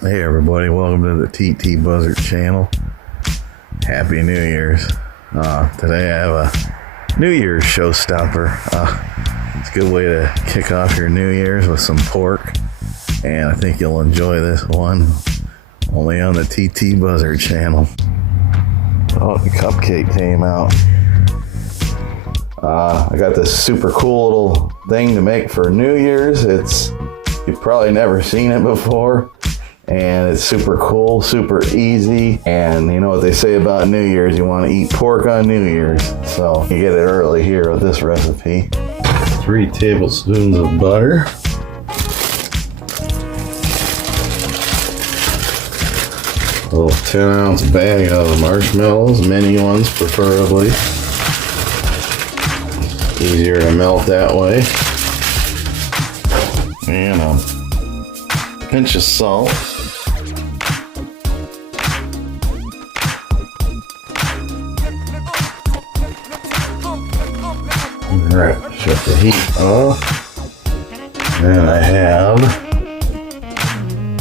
Hey everybody, welcome to the TT Buzzard channel. Happy New Year's. Today I have a New Year's showstopper. It's a good way to kick off your New Year's with some pork, and I think you'll enjoy this one. Only on the TT Buzzard channel. Oh, the cupcake came out. I got this super cool little thing to make for New Year's. You've probably never seen it before. And it's super cool, super easy. And you know what they say about New Year's, you want to eat pork on New Year's. So you get it early here with this recipe. 3 tablespoons of butter. A little 10-ounce bag of marshmallows, mini ones preferably. Easier to melt that way. And a pinch of salt. Alright, shut the heat off. And I have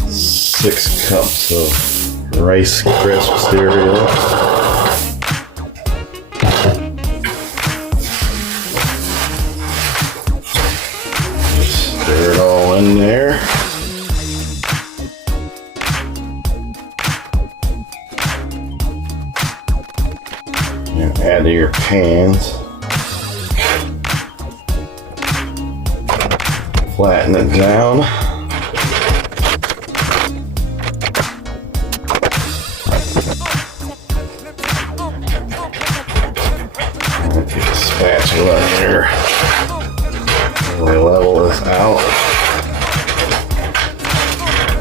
6 cups of Rice Crisp cereal. Just stir it all in there. And add to your pans. Flatten it down. I'll take a spatula here. Really level this out.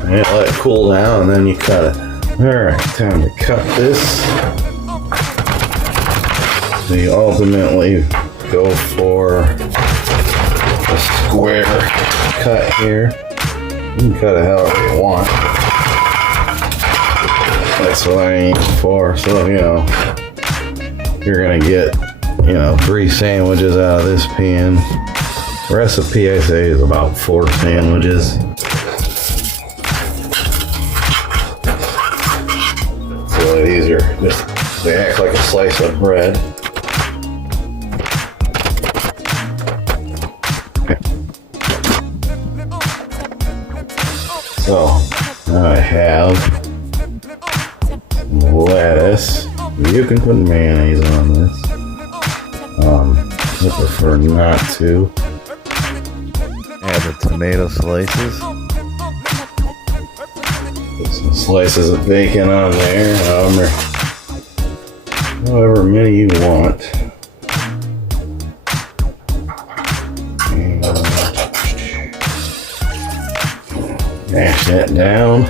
And let it cool down, and then you cut it. Alright, time to cut this. So you ultimately go for a square cut here. You can cut it however you want. That's what I aim for. So, you're gonna get, 3 sandwiches out of this pan. Recipe, I say, is about 4 sandwiches. So these are just, they act like a slice of bread. So now I have lettuce. You can put mayonnaise on this. I prefer not to. Add the tomato slices. Put some slices of bacon on there. However many you want. Mash that down.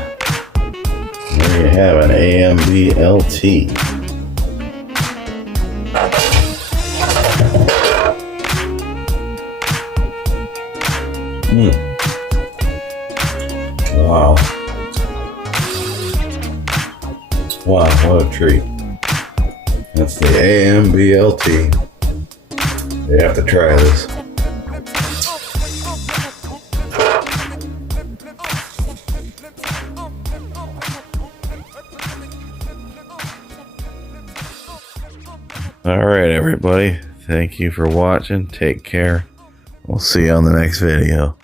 There you have an BLT. Wow. Wow, what a treat. That's the BLT. You have to try this. Alright everybody, thank you for watching. Take care. We'll see you on the next video.